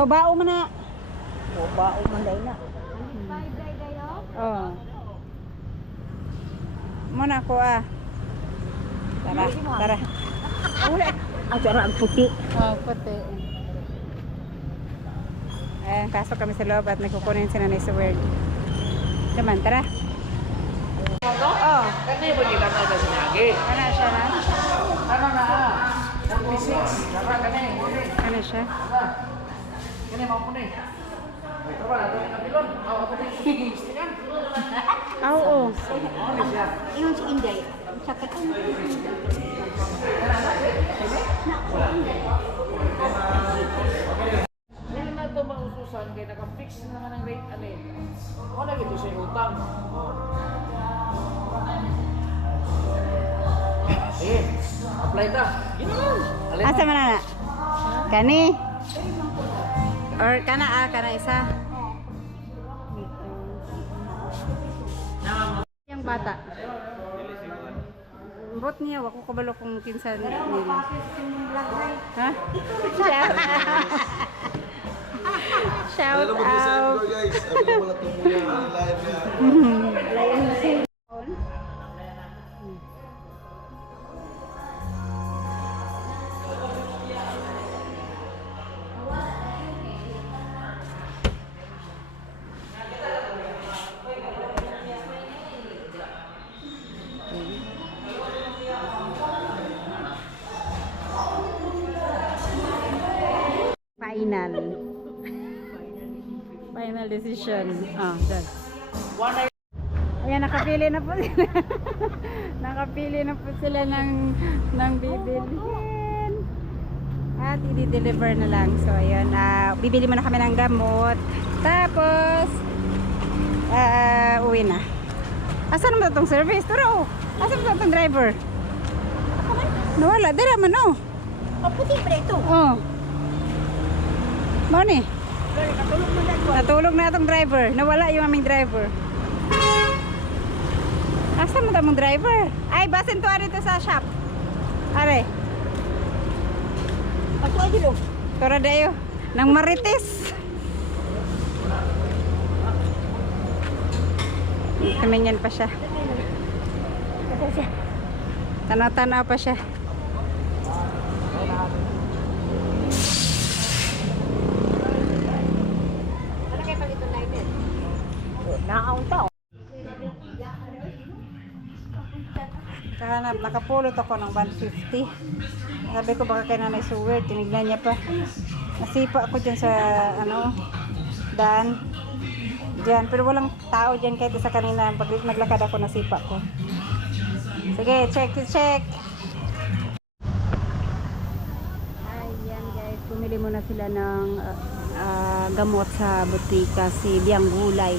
Daw bao man na. O bao man day na. Oh. Muna ko ah. Tara, tara. Wala. Ang sarap ang puti. Oh, puti. Eh, pasok kami sa loob at nagkukunin si Nanay Sword. Naman, tara. Oh. Kasi mo di lang na sinagi. Ano siya na? Ano na? 46. Dapat kami. Ano siya? Kani mau ko ni. Ito ba nato ni pilon? Ako ko ni. Istikan. Oo. Yung si Inday. Sa katong. Dili na to maususan kay naka-fix naman ang rate ani. Wala gito sa utang. Eh, apply ta. Ginaon. Asa man na? Kani? Or kana kana isa? Yung bata. Bot niya, wako kabalo kung kinsa nila. Ha? Shout out. Guys, ano wala tumuya ang live niya. Final. Final decision. Ah, dyan. Ayan, nakapili na po sila. Nakapili na po sila ng bibilhin. At i-deliver na lang. So, ayan. Bibili muna kami ng gamot. Tapos, uwi na. Asan naman itong service? Turo. Asan naman itong driver? Nawala. Dira man, oh. Ang puti pa ito. Oh. Mo ni. Natulog na itong driver. Nawala yung aming driver. Asa mo tamong driver? Ay, basin to dito sa shop. Are. Ako ay dilo. Tora dayo. Nang Marites. Kaminyan pa siya. Tanaw-tanaw pa siya. Naaon tao. Kahanap, nakapulot ako ng 150. Sabi ko baka kay Nanay Sword, tinignan niya pa. Nasipa ako dyan sa, daan. Dyan, pero walang tao dyan kahit sa kanina. Pag naglakad ako, nasipa ko. Sige, check. Ayan guys, pumili muna sila ng gamot sa butika, si Biang Gulay.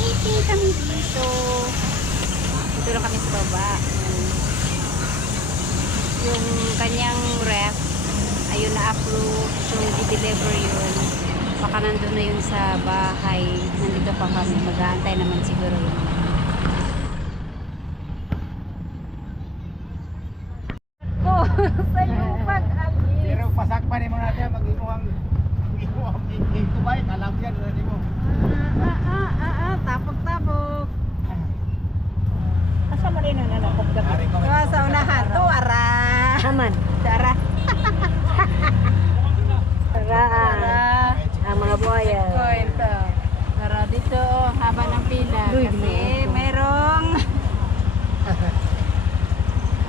Waiting kami dito. Dito lang kami sa baba. Yung kanyang ref, ayun na-approve. So, di-deliver yun. Baka nandun na yun sa bahay. Nandito pa kami. Mag-aantay naman siguro yun. Oh, sa yung pag-agis. Pero pasakpan mo natin mag-imuhang kubay alam yan ready mo. Tapok-tapok. Asa man rin na nakopda. Tuwa sa unahan. Tuwara. Aman. Tara. Tara. Ang mga buhaya. Ito. Tara dito. Haba ng pila. Kasi merong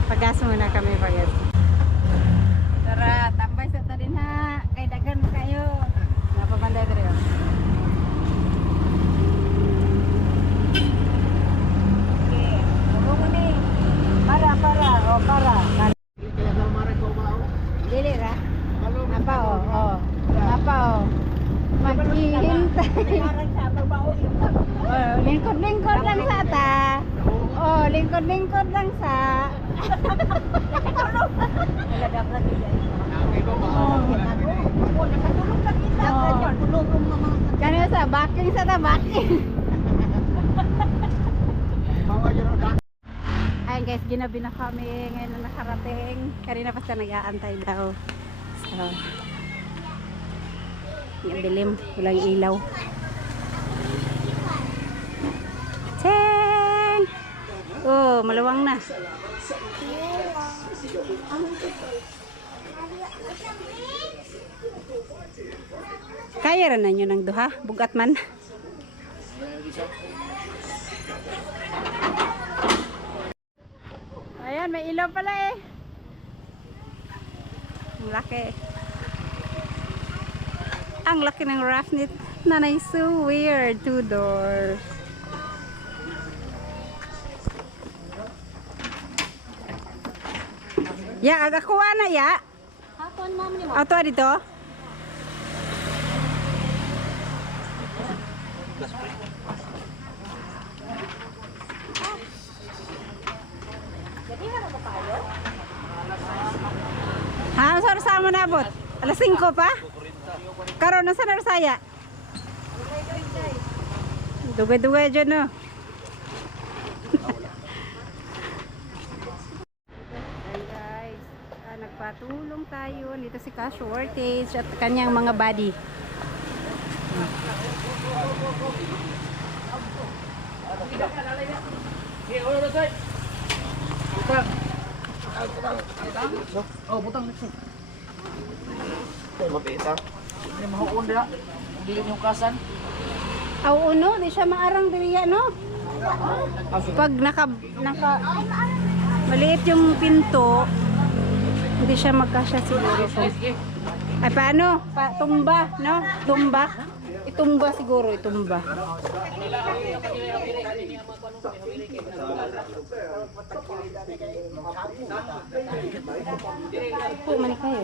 pagas muna kami pagas. Tara. Tambay sa tadin ha. Kay dagan kayo. Napabanday tayo. Para. Dili ra. Apa oh. Apa oh. Maghihintay. Oh, lingkod-lingkod lang sa ta. Oh, lingkod-lingkod lang sa. Kano sa backing sa ta backing. ginabi na kami ngayon na nakarating. Kanina pa siya nag-aantay daw. So, yung dilim, walang ilaw. Cheng! Oh, maluwang na. Kaya rin na nyo ng duha, bugat man. Ayan, may ilaw pala eh. Ang laki. Ang laki ng raft nit. Nanay, so weird. 2-door. Ya, aga kuha na ya. Hapon, ma'am ni mo. Auto dito. Ha, saan sa mo nabot? Alas 5 pa? Karon na sa Narsaya. Dugay-dugay dyan no. Ayan guys, nagpatulong tayo. Dito si Cash Shortage at kanyang mga buddy. Butang. Oh, butang. Mapita. Hindi mahuon dia. Hindi yung kasan. Aw uno, di siya maarang diriya no. Pag naka maliit yung pinto, hindi siya magkasya siguro. Sige. Ay paano? Tumba, no? Tumba. Itumba siguro, itumba. Po, mani kayo.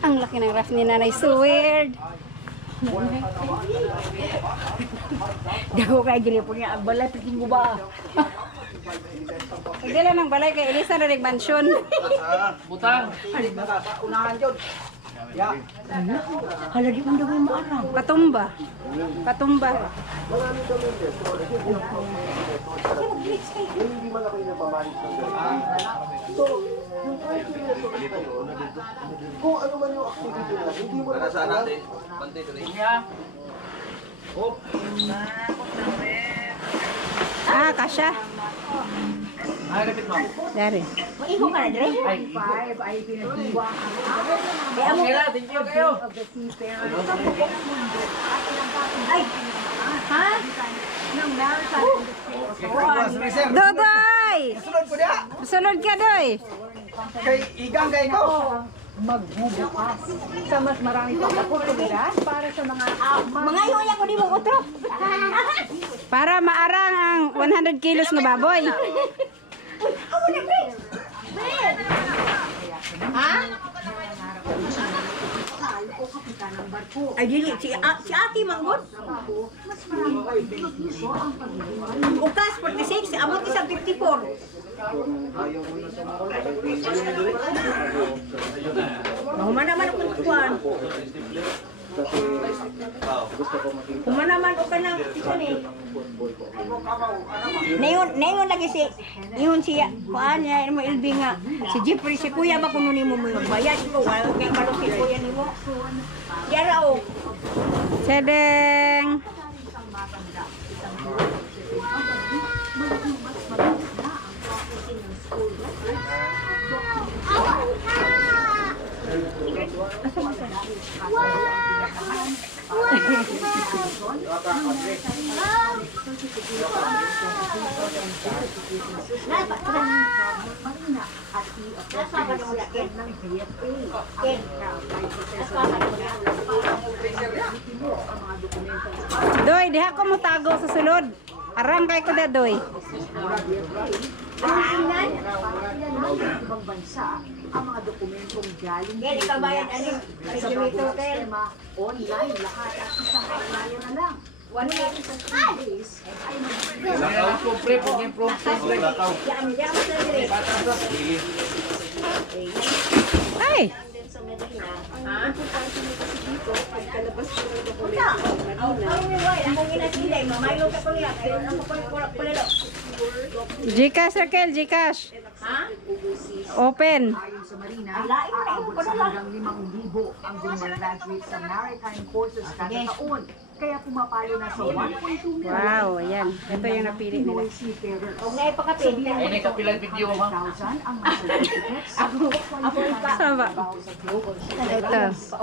Ang laki ng raft ni Nanay. So weird. Dago kay gili po niya ang balay piting mo ba? Hindi lang ng balay kay Elisa na nagmansyon. Butang. Unahan yun. Ya. Hala di man daw mo aram. Patumba. Patumba. Hindi man ako yung nagmamanis ng ganito. So, yung kahit kung ano man yung activity nila, hindi mo na sana natin. Oh. Ah, kasya. Ay, lapit mo. Dari. Maigo ka na dire? Ay, Ay pinagdiwa ka. okay na, thank you kayo. Ay. Ha? Nang meron sa Dodoy! Sunod ko niya! Sunod ka, Doy. Kay Igang kay ko! magbubukas sa mas marami pang oportunidad para sa mga ihoy ako di mo utro. Para maarang ang 100 kilos na baboy. Ha? Ay dili si Ate Manggod. Ukas 46, amot isang 54. Mahumanaman ako ng kuwan. Humanaman ko ka ng isan eh. Nayon lagi si Ihon siya. Kuan niya mo ilbi nga. Si Jeffrey si kuya ba kuno nimo mo bayad ko wala kay malo si kuya nimo. Yara o. Sedeng. Doy, diha ko mo tago sa sulod. Aram kay ko da, Doy. Ibang bansa ang mga dokumentong galing Dili ka bayad ani regulator kay online lahat at isang online na lang. Wala sa 3 days ay Pre, pagin pro. Jam sa dire. Ay! sa Medina. Importante mo kasi dito pagkalabas ko ng dokumento. Ang way, ang ina sila, mamayo ka ko niya kay ang ko ko lelo. Gcash, Raquel, Gcash. Open. Ayon sa Marina, aabot sa hanggang 5,000 ang gumraduate sa maritime courses kada taon. Kaya pumapalo na sa 1.2 million Wow, ayan. Ito yung napili nila. Pinoy seafarers. Huwag na ipakape. Ay, may kapilang video, ma'am. 1,000 ang mga certificates sa Saba. sa global Ito. 60,000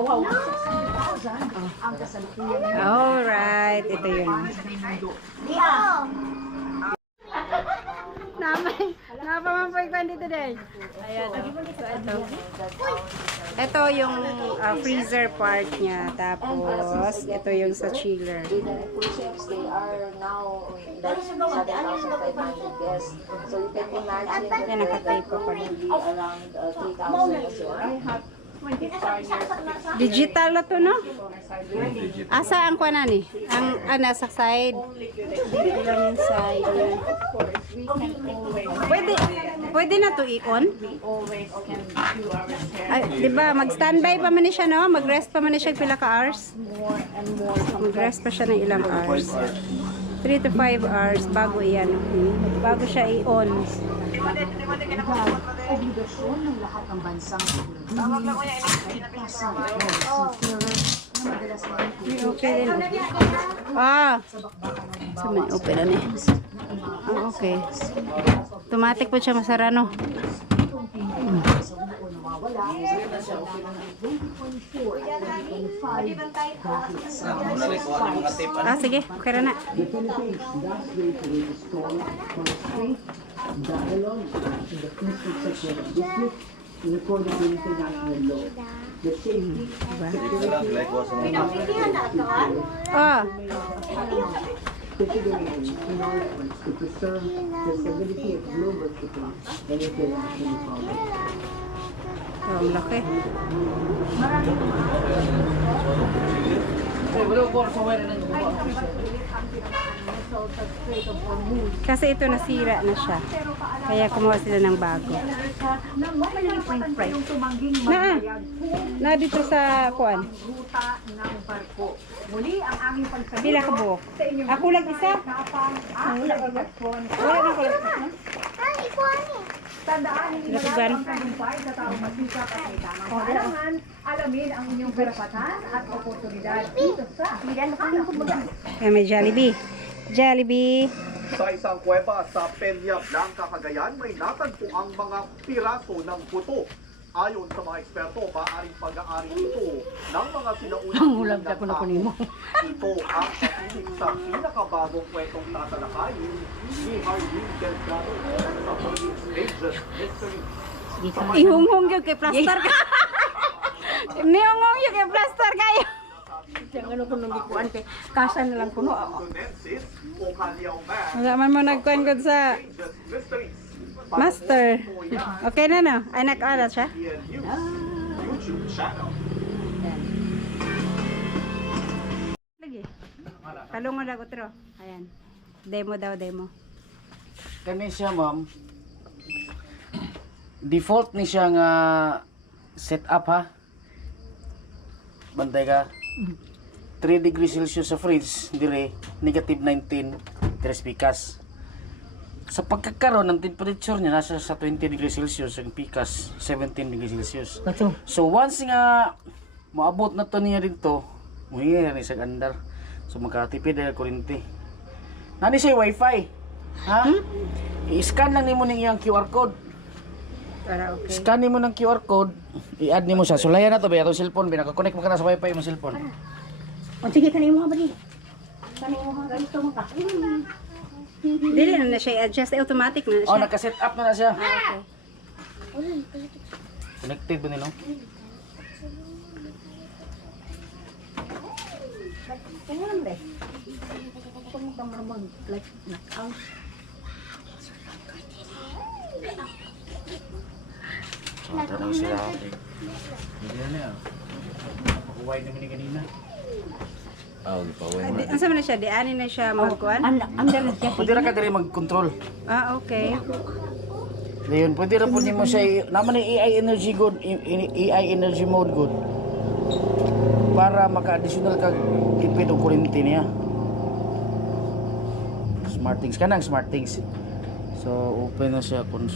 ang kasalukuyan ng Alright, ito yun. mundo. Napamampoy ko dito day. Ayan. So, ito. Ito yung freezer part niya. Tapos, ito yung sa chiller. With the cruise ships, they are now like 7,500 guests. So you can imagine that Yan, nakatape ko pa rin. will be around 3,000 as well. Digital na to, no? Asa ang kuwanan eh? Ang nasa side. Dito lang yung side. Yan. Pwede na to i-on? Ay, di ba? Mag-standby pa man ni siya, no? Mag-rest pa man ni siya pila ka hours? Mag-rest pa siya ng ilang hours. 3 to 5 hours bago iyan. Bago siya i-on. Obligasyon ng lahat ng bansang na madalas May okay din. Ah! So, may open na niya. Ah, okay. Automatic po siya masarano. Muna rin ko ang mga tip. Ah, sige. Okay na na. Like ko sa mga Ah! Oh, ang laki. Ay, wala ko sa wire ng gumawa. Kasi ito nasira na siya. Kaya kumuha sila ng bago. ng mamalilipan kayong tumangging Na, magbayad na dito sa kuan. ang ruta ng barko. Muli ang aming pagsabi Pila ka buhok? sa inyong Ako lang isa. kapang aktibasyon. Wala na ko lang. Tandaan ninyo Lakugan. ang tagumpay sa taong masikap at may tamang kaalaman. Alamin ang inyong karapatan at oportunidad dito sa Kaya may Jollibee. Jollibee. Sa isang kuweba sa Peña Blanca, Cagayan, may natagpo ang mga piraso ng buto. Ayon sa mga eksperto, maaaring pag-aari ito ng mga sinaunang tao. Ito ang papilig sa pinakabagong kwentong tatalakayin ni Arlene Delgado sa Philippines Ages Mystery. Ihunghong yung kay plaster ka. Nihunghong yung kay plaster kayo. Yung ano ko nung gikuan kay kasa na lang kuno. Tunensis o Kaliao Man, Wala man mo nagkuhan ko sa Ages Mysteries. master. Okay na no? Ay nag-aral siya? PN News YouTube channel. Lagi. Kalungon lang otro. Ayan. Demo daw, demo. Kani siya, ma'am. Default ni siya nga setup ha. Bantay ka. 3 degrees Celsius sa fridge, dire negative 19 tres pikas. Sa pagkakaroon ng temperature niya nasa sa 20 degrees Celsius, ang pikas 17 degrees Celsius. So once nga maabot na to niya dito, muhiya ni sa andar. So makatipid dahil kuryente. Nani siya wifi. Ha? I-scan lang nimo ning iyang QR code. Para okay. Scan nimo ng QR code, i-add nimo sa sulayan na to ba itong cellphone, binaka-connect mo ka na sa wifi mo cellphone. O sige kanimo ha bali. Kanimo ha ganito mo ka. Dili na siya i-adjust. Automatic na Oh, siya. naka-set up na siya. Okay. Connected ba nino? Tingnan mo. Kung mo kang mag like knock-out. So, tanong sila. Hindi na niya. Makuway naman ni kanina. Ano sa man na siya? Dianin na siya magkuhan? Under na siya. Pwede ra ka diri mag-control. Ah, okay. Ngayon, pwede ra po nimo siya, naman ni AI energy good, AI energy mode good. Para maka-additional kag tipid og kuryente niya. Smart things kanang smart things. So, open na siya kung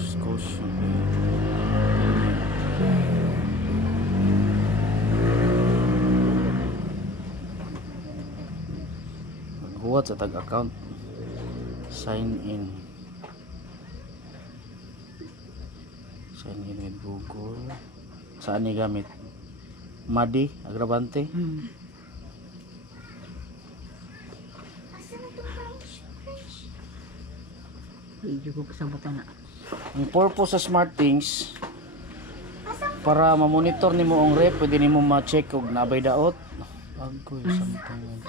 maghuwat sa tag-account. Sign in. Sign in with Google. Saan ni gamit? Madi, Agravante. Ang purpose sa SmartThings para ma-monitor nimo ang rep, pwede nimo ma-check kung nabay daot. Agoy, something.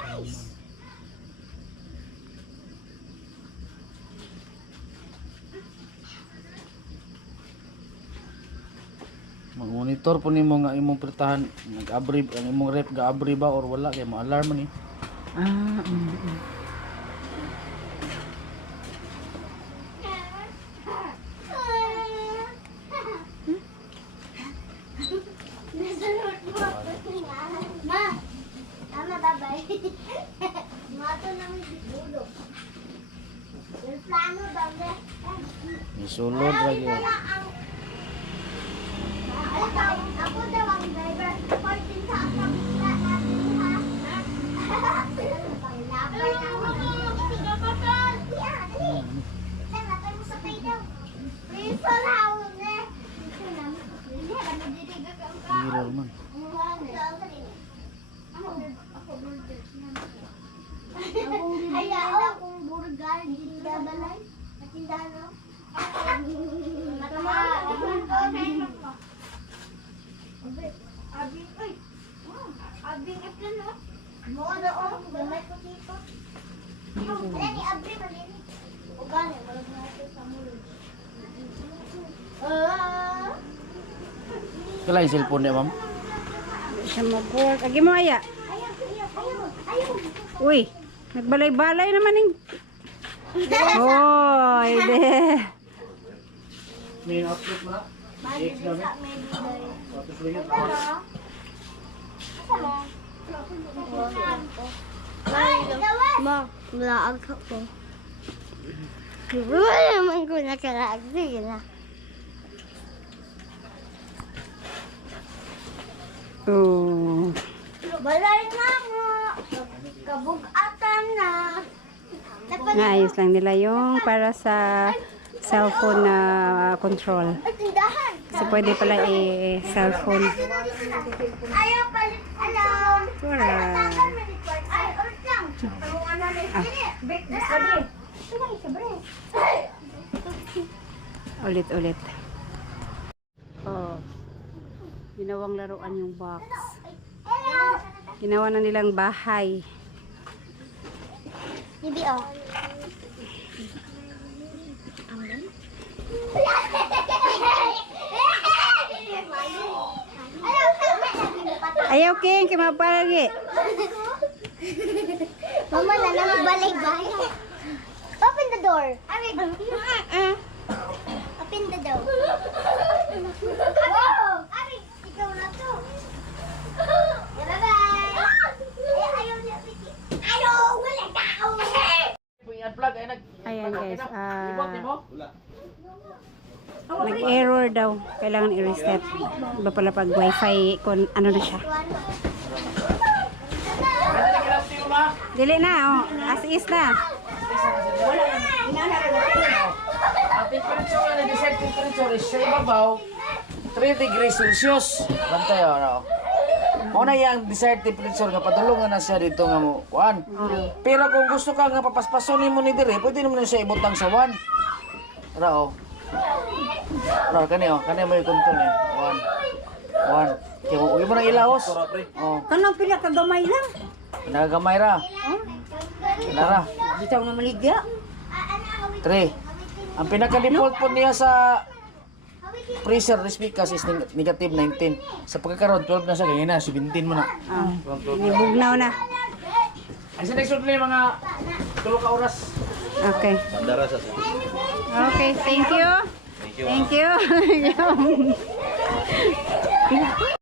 Mag-monitor po nimo nga imong pritahan nag-abri ang imong rep ga-abri ba or wala kay ma-alarm ni. Isulod lagi. Ako daw ang driver. Portin sa akong isla natin, ha? Panglabay na ako. Kapatol! Yeah, dali. Natay mo sa tayo daw. Riso na ako, ne. Riso na. Hindi, kami ditiga ka. Hiraw man. Hayaan akong burger. Dito na balay. Matindahan ako. Abing, ay! Abing, ito no? Mo na o, gamay ko dito. Ay, ni abing, malini. O gani, malag na ito sa mulod. Kailan yung cellphone niya, ma'am? Siya mag-work. Agi mo aya. Uy, nagbalay-balay naman yung... Oh, ide. May output mo na? X gamit? Output mo yun? Ma, vlog ako. Wala naman ko nakalag. Sige na. Oh. Balay na mo. Kabugatan na. Naayos lang nila yung para sa cellphone na control. Ay, tindahan. Kasi pwede pala cellphone. Ayaw palit. Alam. Wala. Ay, ulit lang. Ulit-ulit. Oh. Ginawang laruan yung box. Ginawa na nilang bahay. Bibi, oh. Ayaw King, kimapalagi. Mama na lang balik bahay. Open the door. Open the door. Wow! Ari, ikaw na to. Bye-bye. Ayaw niya, Vicky. Ayaw! Wala tao! I-unplug ay Ayan guys. ibot mo? Nag-error daw. Kailangan i-reset. Iba pala pag wifi kung ano na siya. Dili na, oh. As is na. Ang temperature na desired temperature is sa ibabaw 3 degrees Celsius. Bantay ano. Una yung desired temperature nga padulungan na siya dito nga mo 1. Pero kung gusto ka nga papaspasonin mo ni dire, pwede naman siya ibutang sa 1. Rao. Rao kani mo yung control eh. 1. Kaya mo mo nang ilahos. Oh, Kanang pila ka gamay lang. nagagamay ra. Lara. Bitaw nga maligya. 3. Ang pinaka-default po niya sa freezer respikas is negative 19. Sa pagkakaroon 12 na siya, ganyan na, 17 mo na. Nibugnaw na. Ay sa next one mga 2 ka oras. Okay. Okay, thank you. Thank you.